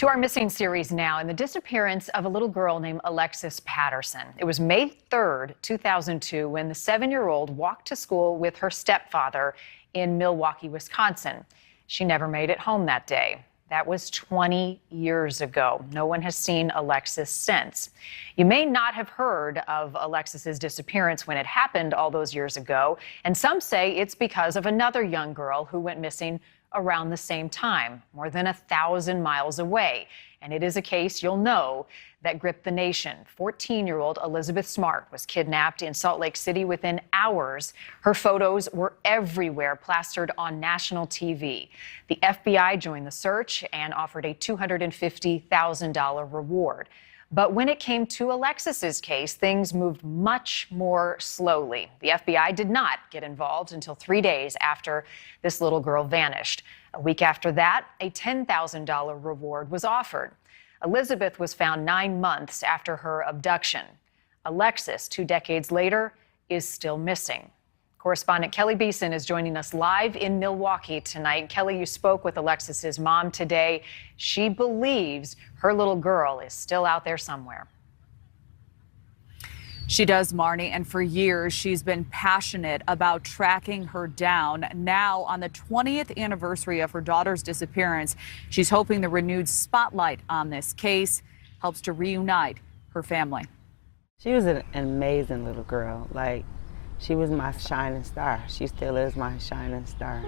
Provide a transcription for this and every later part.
To our missing series now, and the disappearance of a little girl named Alexis Patterson. It was May 3rd, 2002, when the 7-year-old walked to school with her stepfather in Milwaukee, Wisconsin. She never made it home that day. That was 20 years ago. No one has seen Alexis since. You may not have heard of Alexis's disappearance when it happened all those years ago, and some say it's because of another young girl who went missing around the same time, more than 1,000 miles away. And it is a case you'll know that gripped the nation. 14-year-old Elizabeth Smart was kidnapped in Salt Lake City within hours. Her photos were everywhere, plastered on national TV. The FBI joined the search and offered a $250,000 reward. But when it came to Alexis's case, things moved much more slowly. The FBI did not get involved until 3 days after this little girl vanished. A week after that, a $10,000 reward was offered. Elizabeth was found 9 months after her abduction. Alexis, 2 decades later, is still missing. Correspondent Kelly Beeson is joining us live in Milwaukee tonight. Kelly, you spoke with Alexis's mom today. She believes her little girl is still out there somewhere. She does, Marnie, and for years she's been passionate about tracking her down. Now, on the 20th anniversary of her daughter's disappearance, she's hoping the renewed spotlight on this case helps to reunite her family. She was an amazing little girl. She was my shining star. She still is my shining star.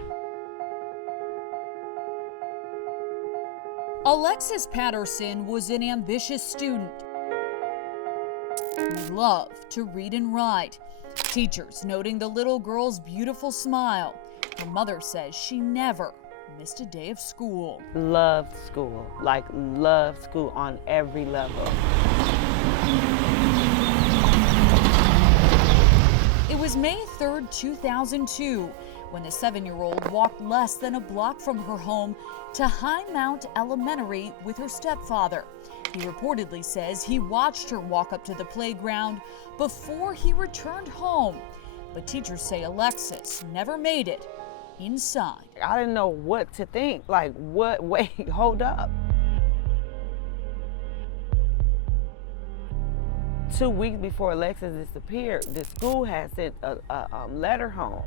Alexis Patterson was an ambitious student who loved to read and write. Teachers noting the little girl's beautiful smile. Her mother says she never missed a day of school. Loved school, loved school on every level. It was May 3rd, 2002, when the 7-year-old walked less than a block from her home to High Mount Elementary with her stepfather. He reportedly says he watched her walk up to the playground before he returned home. But teachers say Alexis never made it inside. I didn't know what to think. Wait, hold up. 2 weeks before Alexis disappeared, the school had sent a letter home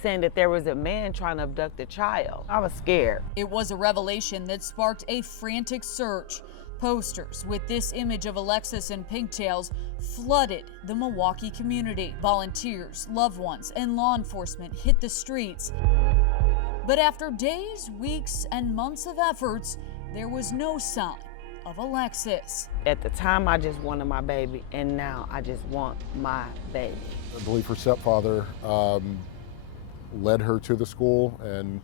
saying that there was a man trying to abduct a child. I was scared. It was a revelation that sparked a frantic search. Posters with this image of Alexis in pigtails flooded the Milwaukee community. Volunteers, loved ones, and law enforcement hit the streets. But after days, weeks, and months of efforts, there was no sign of Alexis. At the time, I just wanted my baby, and now I just want my baby. I believe her stepfather led her to the school and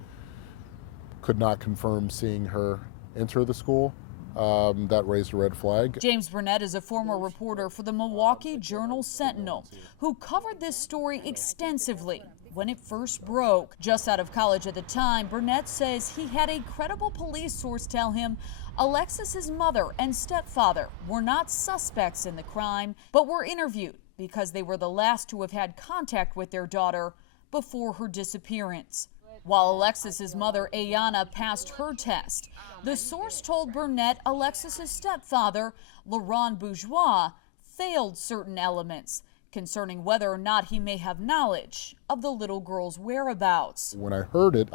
could not confirm seeing her enter the school. That raised a red flag. James Burnett is a former reporter for the Milwaukee Journal-Sentinel who covered this story extensively when it first broke. Just out of college at the time, Burnett says he had a credible police source tell him Alexis's mother and stepfather were not suspects in the crime, but were interviewed because they were the last to have had contact with their daughter before her disappearance. While Alexis's mother, Ayanna, passed her test, the source told Burnett Alexis's stepfather, Laurent Bourgeois, failed certain elements concerning whether or not he may have knowledge of the little girl's whereabouts. When I heard it,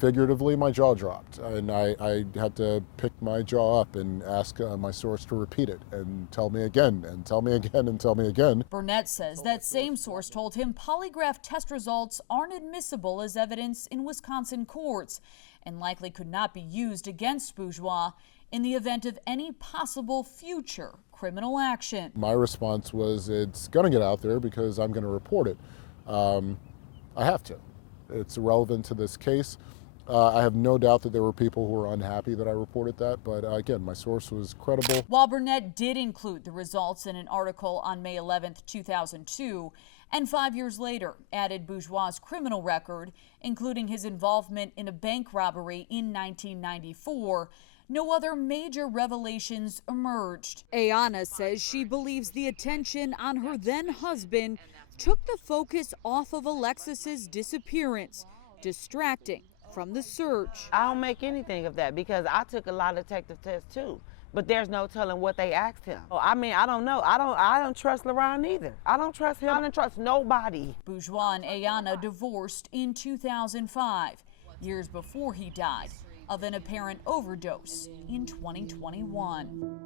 figuratively, my jaw dropped, and I had to pick my jaw up and ask my source to repeat it and tell me again and tell me again and tell me again. Burnett says that same source told him polygraph test results aren't admissible as evidence in Wisconsin courts and likely could not be used against Bourgeois in the event of any possible future criminal action. My response was, it's going to get out there because I'm going to report it. I have to. It's relevant to this case. I have no doubt that there were people who were unhappy that I reported that, but again, my source was credible. While Burnett did include the results in an article on May 11th, 2002, and 5 years later added Bourgeois' criminal record, including his involvement in a bank robbery in 1994, no other major revelations emerged. Ayanna says she believes the attention on her then husband took the focus off of Alexis's disappearance, distracting from the search. I don't make anything of that because I took a lie detective test too. But there's no telling what they asked him. I mean, I don't know. I don't trust LaRon either. I don't trust him. I don't trust nobody. Bourgeois and Ayanna divorced in 2005, years before he died of an apparent overdose in 2021.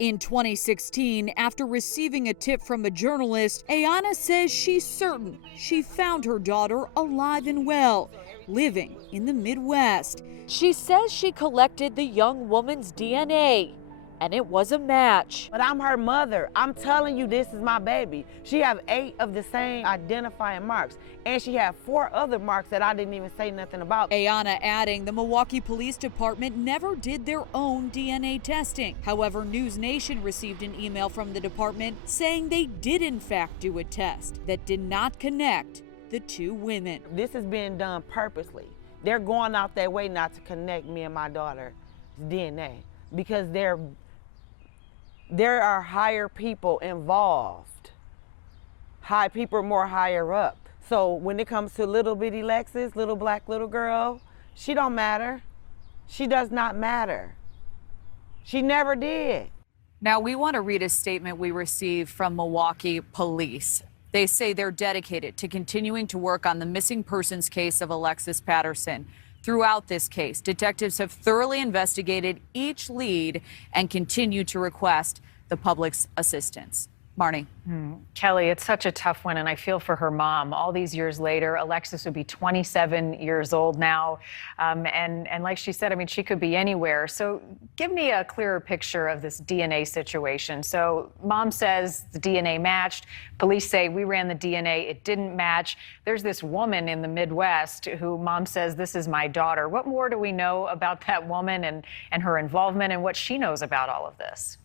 In 2016, after receiving a tip from a journalist, Ayanna says she's certain she found her daughter alive and well, living in the Midwest. She says she collected the young woman's DNA, and it was a match. But I'm her mother. I'm telling you, this is my baby. She have 8 of the same identifying marks, and she have 4 other marks that I didn't even say nothing about. Ayanna adding the Milwaukee Police Department never did their own DNA testing. However, NewsNation received an email from the department saying they did in fact do a test that did not connect the 2 women. This is being done purposely. They're going out their way not to connect me and my daughter's DNA because there are higher people involved. People more higher up. So when it comes to little bitty Alexis, little black little girl, she don't matter. She does not matter. She never did. Now we want to read a statement we received from Milwaukee police. They say they're dedicated to continuing to work on the missing persons case of Alexis Patterson. Throughout this case, detectives have thoroughly investigated each lead and continue to request the public's assistance. Marnie. Kelly, it's such a tough one, and I feel for her mom. All these years later, Alexis would be 27 years old now. And like she said, I mean, she could be anywhere. So give me a clearer picture of this DNA situation. So mom says the DNA matched. Police say we ran the DNA. It didn't match. There's this woman in the Midwest who mom says, this is my daughter. What more do we know about that woman and her involvement and what she knows about all of this?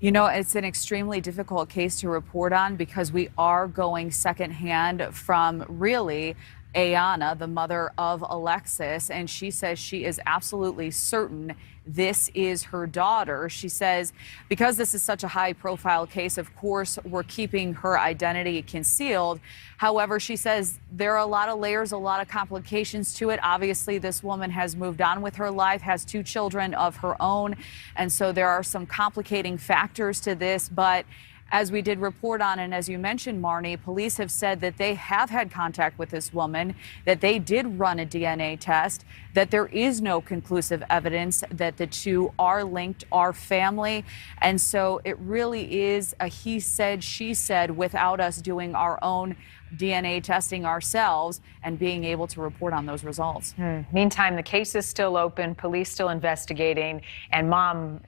You know, it's an extremely difficult case to report on because we are going secondhand from really Ayanna, the mother of Alexis, and she says she is absolutely certain this is her daughter. She says because this is such a high-profile case, of course, we're keeping her identity concealed. However, she says there are a lot of layers, a lot of complications to it. Obviously, this woman has moved on with her life, has 2 children of her own, and so there are some complicating factors to this. But as we did report on, and as you mentioned, Marnie, police have said that they have had contact with this woman, that they did run a DNA test, that there is no conclusive evidence that the 2 are linked, are family. And so it really is a he said, she said without us doing our own DNA testing ourselves and being able to report on those results. Meantime, the case is still open, police still investigating, and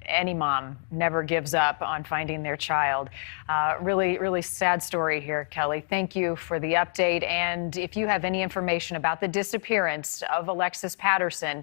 any mom never gives up on finding their child. Really sad story here, Kelly. Thank you for the update. And if you have any information about the disappearance of Alexis Patterson,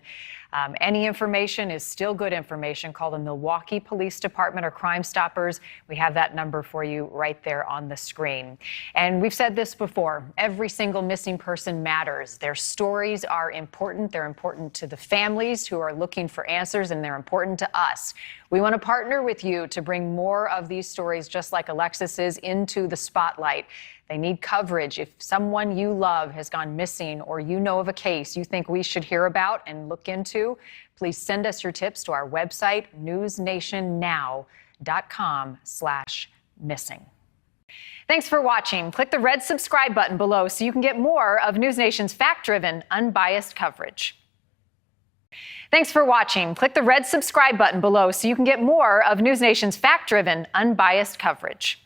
any information is still good information. Call the Milwaukee Police Department or Crime Stoppers. We have that number for you right there on the screen. And we've said this before, every single missing person matters. Their stories are important. They're important to the families who are looking for answers, and they're important to us. We want to partner with you to bring more of these stories, just like Alexis's, into the spotlight. They need coverage. If someone you love has gone missing or you know of a case you think we should hear about and look into, please send us your tips to our website, newsnationnow.com/missing. Thanks for watching. Click the red subscribe button below so you can get more of NewsNation's fact-driven, unbiased coverage. Thanks for watching. Click the red subscribe button below so you can get more of NewsNation's fact-driven, unbiased coverage.